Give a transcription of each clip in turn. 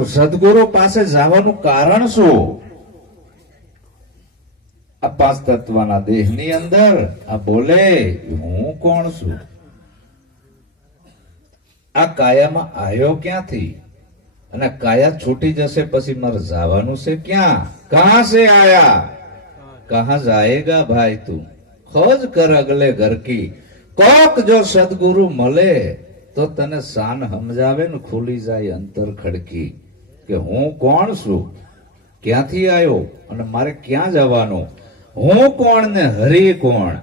તો સદગુરુ પાસે જવાનું કારણ શું? આ પાંચ તત્વના દેહની અંદર આ બોલે, હું કોણ છું? આ કાયામાં આવ્યો ક્યાંથી? અને કાયા છૂટી જશે પછી મારે જવાનું છે ક્યાં? કહા સે આયા? કહા જાયેગા ભાઈ તું? ખોજ કર અગલે ઘર કી. કોક જો સદગુરુ મળે, તો તને શાન સમજાવે ને ખુલી જાય અંતર ખડકી. કે હું કોણ છું? ક્યાંથી આવ્યો? અને મારે ક્યાં જવાનું? હું કોણ ને હરી કોણ?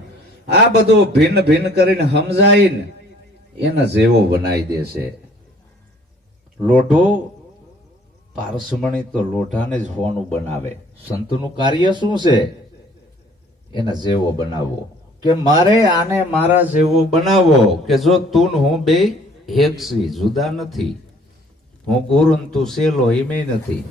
આ બધું ભિન્ન ભિન્ન કરીને સમજાઈને એના જેવો બનાવી દેશે. લોઢો, પારસમણી તો લોઢાને જ હોવાનું બનાવે. સંતનું કાર્ય શું છે? એના જેવો બનાવવો. કે મારે આને મારા જેવો બનાવવો કે જો તું હું બે એક સી જુદા નથી. હું ગુરુ ને તું સેલો એમે નથી.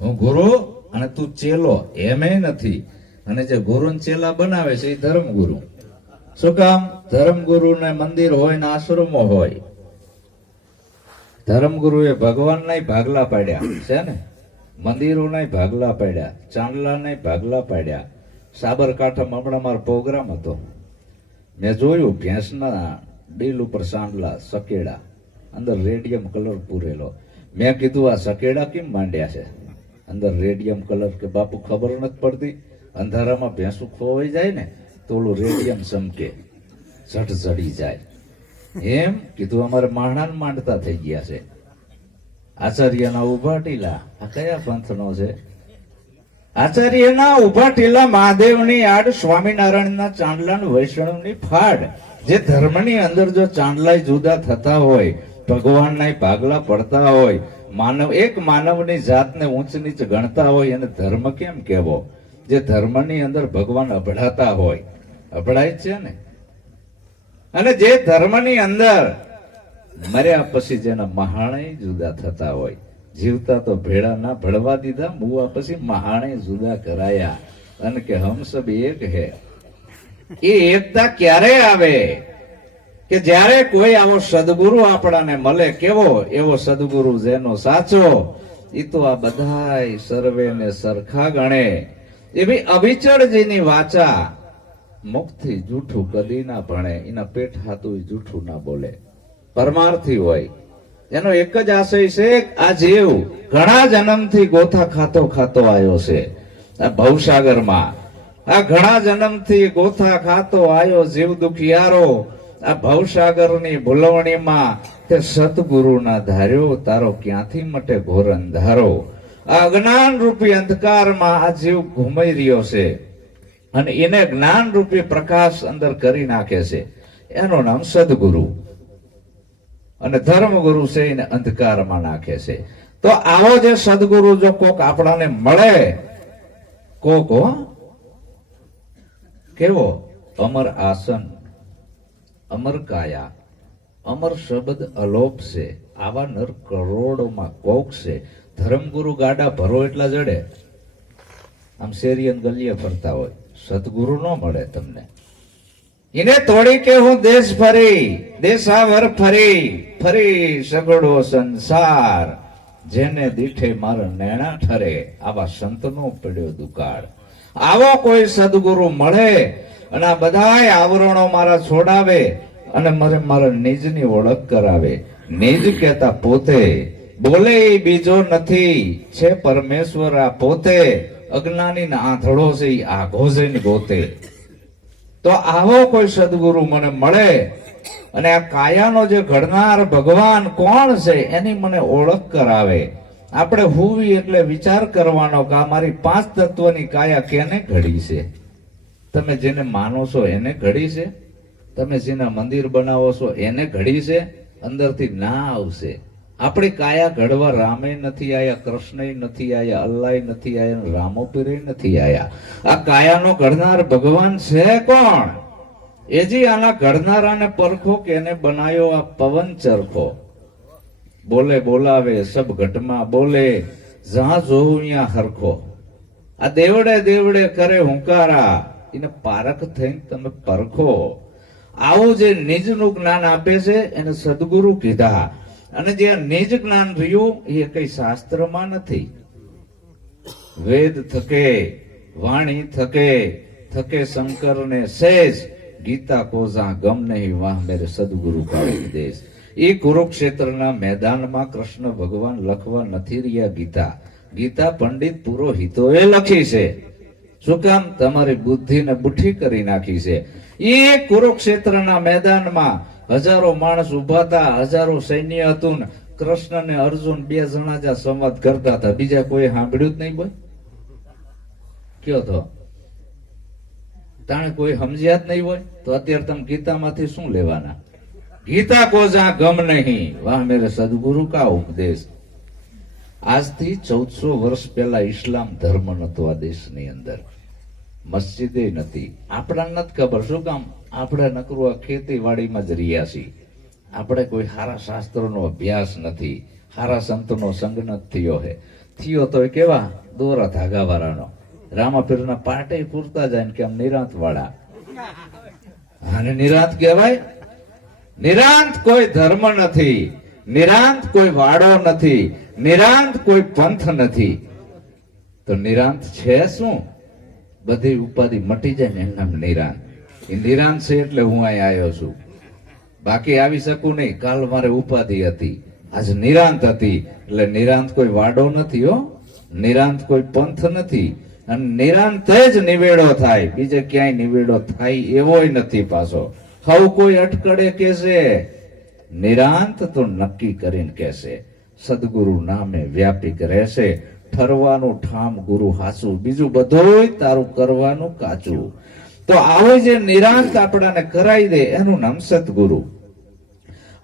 હું ગુરુ અને તું ચેલો એમે નથી. અને જે ગુરુ ચેલા બનાવે છે એ ધર્મગુરુ. શું કામ? ધર્મગુરુ ને મંદિર હોય ને આશ્રમો હોય. ધર્મગુરુએ ભગવાનના ભાગલા પાડ્યા, છે ને? મંદિરો ના ભાગલા પાડ્યા ચાંદલા ના ભાગલા પાડ્યા. સાબરકાંઠામાં હમણાં મારો પ્રોગ્રામ હતો. મેં જોયું ભેંસના ડીલ ઉપર ચાંદલા સકેડા. અંદર રેડિયમ કલર પૂરેલો. મેં કીધું આ સકેડા કેમ માંડ્યા છે? અંદર રેડિયમ કલર કે બાપુ ખબર નથી પડતી. અંધારામાં ભેંસું ખોવાઈ જાય ને, તો ઓલું રેડિયમ ચમકે. ઝટ ઝડી જાય. એમ કીધું અમારે માણાન માંડતા થઈ ગયા છે. આચાર્યના ઊભા ટીલા, આ કયા પંથનો છે? આચાર્યના ઊભા ટીલા મહાદેવની આડ સ્વામિનારાયણના ચાંદલા વૈષ્ણવની ફાડ. જે ધર્મની અંદર જો ચાંદલાય જુદા થતા હોય ભગવાનના ભાગલા પડતા હોય, માનવ, એક માનવની જાતને ઊંચ નીચ ગણતા હોય, એને ધર્મ કેમ કહેવો? જે ધર્મની અંદર ભગવાન અભડાતા હોય. અભડાય છે ને? અને જે ધર્મની અંદર મર્યા પછી જેના મહાણે જુદા થતા હોય. જીવતા તો ભેળા ના ભળવા દીધા, મુવા પછી મહાણે જુદા કરાયા. અને કે હમ સબ એક હે. એ એકતા ક્યારે આવે? કે જ્યારે કોઈ આવો સદગુરુ આપણાને મળે, કેવો? એવો સદગુરુ જેનો સાચો. એ તો આ બધાય સર્વેને સરખા ગણે. એવી અવિચળજીની વાચા મુખથી જૂઠું કદી ના ભણે. એના પેટ હાથું જૂઠું ના બોલે. પરમાર્થી હોય. એનો એક જ આશય છે આ જીવ ઘણા જન્મથી ગોથા ખાતો ખાતો આવ્યો છે. આ ભવસાગરમાં. આ ઘણા જન્મથી ગોથા ખાતો આવ્યો જીવ દુખિયારો આ ભવસાગરની ભૂલવણીમાં કે સદગુરુના ધાર્યો, તારો ક્યાંથી મટે ઘોર અંધારો? આ અજ્ઞાન રૂપી અંધકારમાં આ જીવ ઘુમાઈ રહ્યો છે અને એને જ્ઞાન રૂપી પ્રકાશ અંદર કરી નાખે છે. એનું નામ સદગુરુ. અને ધર્મગુરુ છે, એને અંધકારમાં નાખે છે. તો આવો જે સદગુરુ જો કોક આપણાને મળે, કોક કેવો? અમર આસન. અમર કાયા, અમર શબ્દ અલોપ છે આવા નર કરોડોમાં કોક છે ધર્મગુરુ ગાડા ભરો એટલા જડે. આમ શેરીયન ગલીએ ફરતા હોય. સદગુરુ ન મળે તમને. એને તોડી કે હું દેશ ફરી, દેશાવર ફરી ફરી સગડો સંસાર. જેને દીઠે મારા નેણા ઠરે, આવા સંતનો પડ્યો દુકાળ. આવો કોઈ સદગુરુ મળે અને આ બધાય આવરણો મારા છોડાવે અને મારે મારા નિજની ઓળખ કરાવે. નિજ કહેતા પોતે, બોલે એ બીજો નથી, છે પરમેશ્વર આ પોતે અજ્ઞાની ના આંધળો છે આઘો છે ને ગોતે. તો આવો કોઈ સદગુરુ મને મળે અને આ કાયાનો જે ઘડનાર ભગવાન કોણ છે એની મને ઓળખ કરાવે. આપણે હુવી એટલે વિચાર કરવાનો કે આ મારી પાંચ તત્વની કાયા કેને ઘડી છે? તમે જેને માનો છો એને ઘડી છે? તમે જેના મંદિર બનાવો છો એને ઘડી છે? અંદરથી ના આવશે. આપણી કાયા ઘડવા રામે નથી આયા, કૃષ્ણય નથી આયા અલ્લાહ નથી આયા રામોપીરે નથી આયા. આ કાયાનો ઘડનાર ભગવાન છે કોણ? એજી આના ઘડનારાને પરખો કે એને બનાયો આ પવન ચરખો. બોલે, બોલાવે, સબ ઘટમાં બોલે જ્યાં જોવું ત્યાં હરખો. આ દેવડે દેવડે કરે હુંકારા. એને પારખ થઈને તમે પરખો. આવું જે નિજનું જ્ઞાન આપે છે, એને સદગુરુ કીધા. અને જે નિજ જ્ઞાન રહ્યું, એ કઈ શાસ્ત્રમાં નથી. વેદ થકે, વાણી થકે થકે શંકરને શેષ ગીતા કોઝા ગમ નહીં વાહ, મેરે સદગુરુ કા ઉપદેશ એ કુરુક્ષેત્રના મેદાનમાં કૃષ્ણ ભગવાન લખવા નથી રહ્યા ગીતા. ગીતા પંડિત પુરોહિતોએ લખી છે. શું કામ? તમારી બુદ્ધિને બુઠ્ઠી કરી નાખી છે. એ કુરુક્ષેત્રના મેદાનમાં હજારો માણસ ઊભા હતા, હજારો સૈન્ય હતું ને કૃષ્ણ ને અર્જુન બે જણા જ સંવાદ કરતા હતા. બીજા કોઈ સાંભળ્યું જ નહીં બોય કયો તો? તાણે કોઈ સમજ્યા જ નહીં હોય? તો અત્યારે તમે ગીતામાંથી શું લેવાના? ગીતા કો જા ગમ નહીં. વાહ, મેરે સદગુરુ કા ઉપદેશ? આજથી ચૌદસો વર્ષ પહેલા ઇસ્લામ ધર્મ નતો આ દેશની અંદર. મસ્જિદે નથી. આપણા નથી ખબર, શું કામ? આપણે નકરું આ ખેતીવાડીમાં જ રહ્યા છીએ. આપણે કોઈ સારા શાસ્ત્રોનો અભ્યાસ નથી. સારા સંતનો સંગ નથી થયો હે. થયો તો એ કેવા? દોરા ધાગાવાળાનો. રામાપીરના પાટે પૂરતા જાય ને આમ નિરાંત વાળા આને નિરાંત કહેવાય? નિરાંત કોઈ ધર્મ નથી, નિરાંત કોઈ વાડો નથી, નિરાંત કોઈ પંથ નથી. તો નિરાંત છે શું? બધી ઉપાધિ મટી જાય ને એમ નામ નિરાંત. એ નિરાંત છે એટલે હું અહીં આવ્યો છું. બાકી આવી શકું નહીં. કાલ મારે ઉપાધિ હતી. આજ નિરાંત હતી. એટલે નિરાંત કોઈ વાડો નથી, હો. નિરાંત કોઈ પંથ નથી. અને નિરાંત જ નિવેડો થાય. બીજે ક્યાંય નિવેડો થાય એવોય નથી પાછો. હવ કોઈ અટકડે કેસે નિરાંત તો નક્કી કરીને કેસે સદગુરુ નામે વ્યાપિક રહેશે, ઠરવાનું ઠામ ગુરુ હાસું બીજું બધું તારું કરવાનું કાચું. તો આવો જે નિરાંત આપણાને કરાઈ દે, એનું નામ સદગુરુ.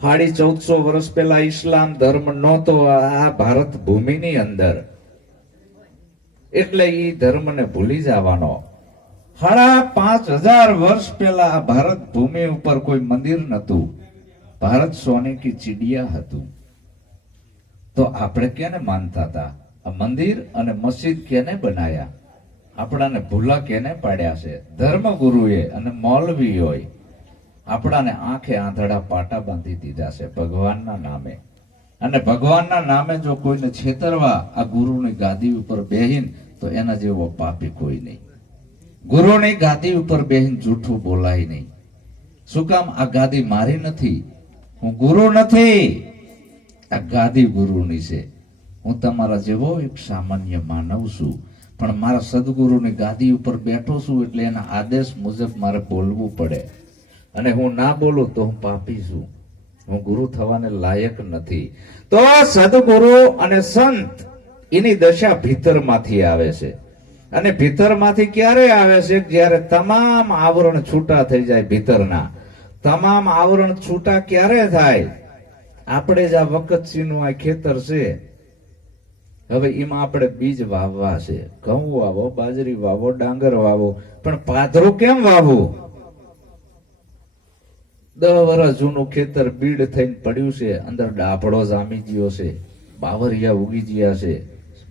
સાડી ચૌદસો વર્ષ પહેલા ઇસ્લામ ધર્મ નહોતો આ ભારત ભૂમિની અંદર. એટલે એ ધર્મને ભૂલી જવાનો. સાડા પાંચ હજાર વર્ષ પહેલા આ ભારત ભૂમિ ઉપર કોઈ મંદિર નતું ભારત સોને કી ચીડિયા હતું. તો આપણે કેને માનતા હતા? આ મંદિર અને મસ્જિદ કેને બનાયા? આપણાને ભૂલા કેને પાડ્યા છે? ધર્મગુરુએ અને મૌલવીઓએ આપણાને આંખે આંધળા પાટા બાંધી દીધા છે ભગવાનના નામે. અને ભગવાનના નામે જો કોઈને છેતરવા આ ગુરુની ગાદી ઉપર બેહીન, તો એના જેવો પાપી કોઈ નહીં. ગુરુની ગાદી ઉપર બેહીન જૂઠું બોલાય નહીં. શું કામ? આ ગાદી મારી નથી. હું ગુરુ નથી. આ ગાદી ગુરુની છે. હું તમારા જેવો એક સામાન્ય માનવ છું. પણ મારા સદગુરુની ગાદી ઉપર બેઠો છું એટલે એના આદેશ મુજબ મારે બોલવું પડે. અને હું ના બોલું તો હું પાપી છું. હું ગુરુ થવાને લાયક નથી. તો સદગુરુ અને સંત એની દશા ભીતરમાંથી આવે છે. અને ભીતરમાંથી ક્યારે આવે છે? જ્યારે તમામ આવરણ છૂટા થઈ જાય ભીતરના. તમામ આવરણ છૂટા ક્યારે થાય? આપણે જ આ વખતસિંહનું આ ખેતર છે. હવે એમાં આપણે બીજ વાવવા છે. ઘઉં વાવો, બાજરી વાવો, ડાંગર વાવો. પણ પાથરું કેમ વાવવું? દસ વર્ષ જૂનું ખેતર બીડ થઈને પડ્યું છે. અંદર ડાભડો જામી ગયો છે. બાવરિયા ઉગી ગયા છે.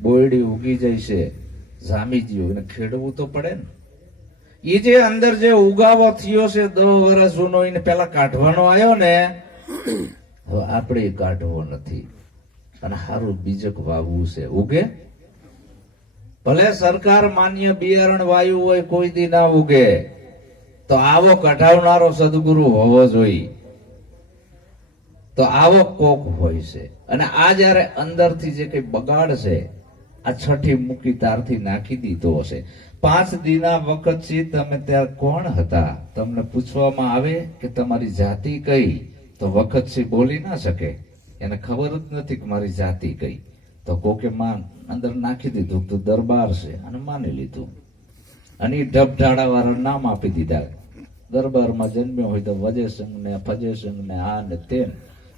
બોયડી ઉગી જાય છે. જામી એને ખેડવું તો પડે ને. એ જે અંદર જે ઉગાવો થયો છે દસ વર્ષ જૂનો એને પેલા કાઢવાનો આવ્યો ને, હવે આપણે કાઢવો નથી. અને સારું બીજક વાવવું છે. ઉગે? ભલે સરકાર માન્ય બિયારણ વાયુ હોય, કોઈ દી ના ઉગે, તો આવો કઢાવનારો સદગુરુ હોવો જોઈએ. તો આવો કોક હોય છે. અને આ જયારે અંદરથી જે કઈ બગાડ છે આ છઠ્ઠી મૂકી તારથી નાખી દીધો હશે. પાંચ દિના વખતથી તમે ત્યાં કોણ હતા? તમને પૂછવામાં આવે કે તમારી જાતિ કઈ? તો વખતથી બોલી ના શકે. એને ખબર જ નથી કે મારી જાતિ કઈ. તો કોકે માં અંદર નાખી દીધું તો દરબાર છે અને માની લીધું. અને એ ઢબઢાળા વાળા નામ આપી દીધા. દરબારમાં જન્મ્યો હોય તો વજયસંગ ને ફજયસંગ ને આ ને તેમ.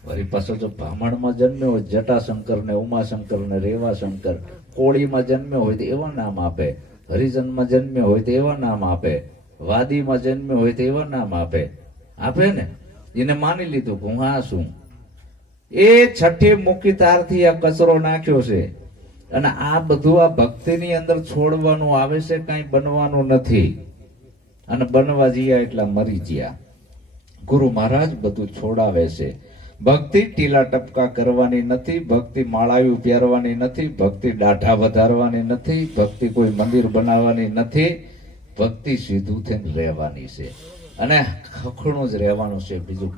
વળી પાછો જો બ્રાહ્મણમાં જન્મ્યો હોય જટાશંકર ને ઉમાશંકર ને રેવાશંકર કોળીમાં જન્મ્યો હોય તો એવા નામ આપે, હરિજનમાં જન્મ્યો હોય તો એવા નામ આપે, વાદીમાં જન્મ્યો હોય તો એવા નામ આપે. આપે ને? એને માની લીધું કે હું આ શું એ છઠ્ઠી મુખી તારથી આ કચરો નાખ્યો છે. અને આ બધું આ ભક્તિની અંદર છોડવાનું, આવે છે કઈ બનવાનું નથી. અને બનવા જયા એટલા મરી ગયા ગુરુ મહારાજ બધું છોડાવે છે. ભક્તિ ટીલા ટપકા કરવાની નથી, ભક્તિ માળાવી પહેરવાની નથી, ભક્તિ દાઢા વધારવાની નથી, ભક્તિ કોઈ મંદિર બનાવવાની નથી. ભક્તિ સીધું થઈને રહેવાની છે. અને ખખણું જ રહેવાનું છે બીજું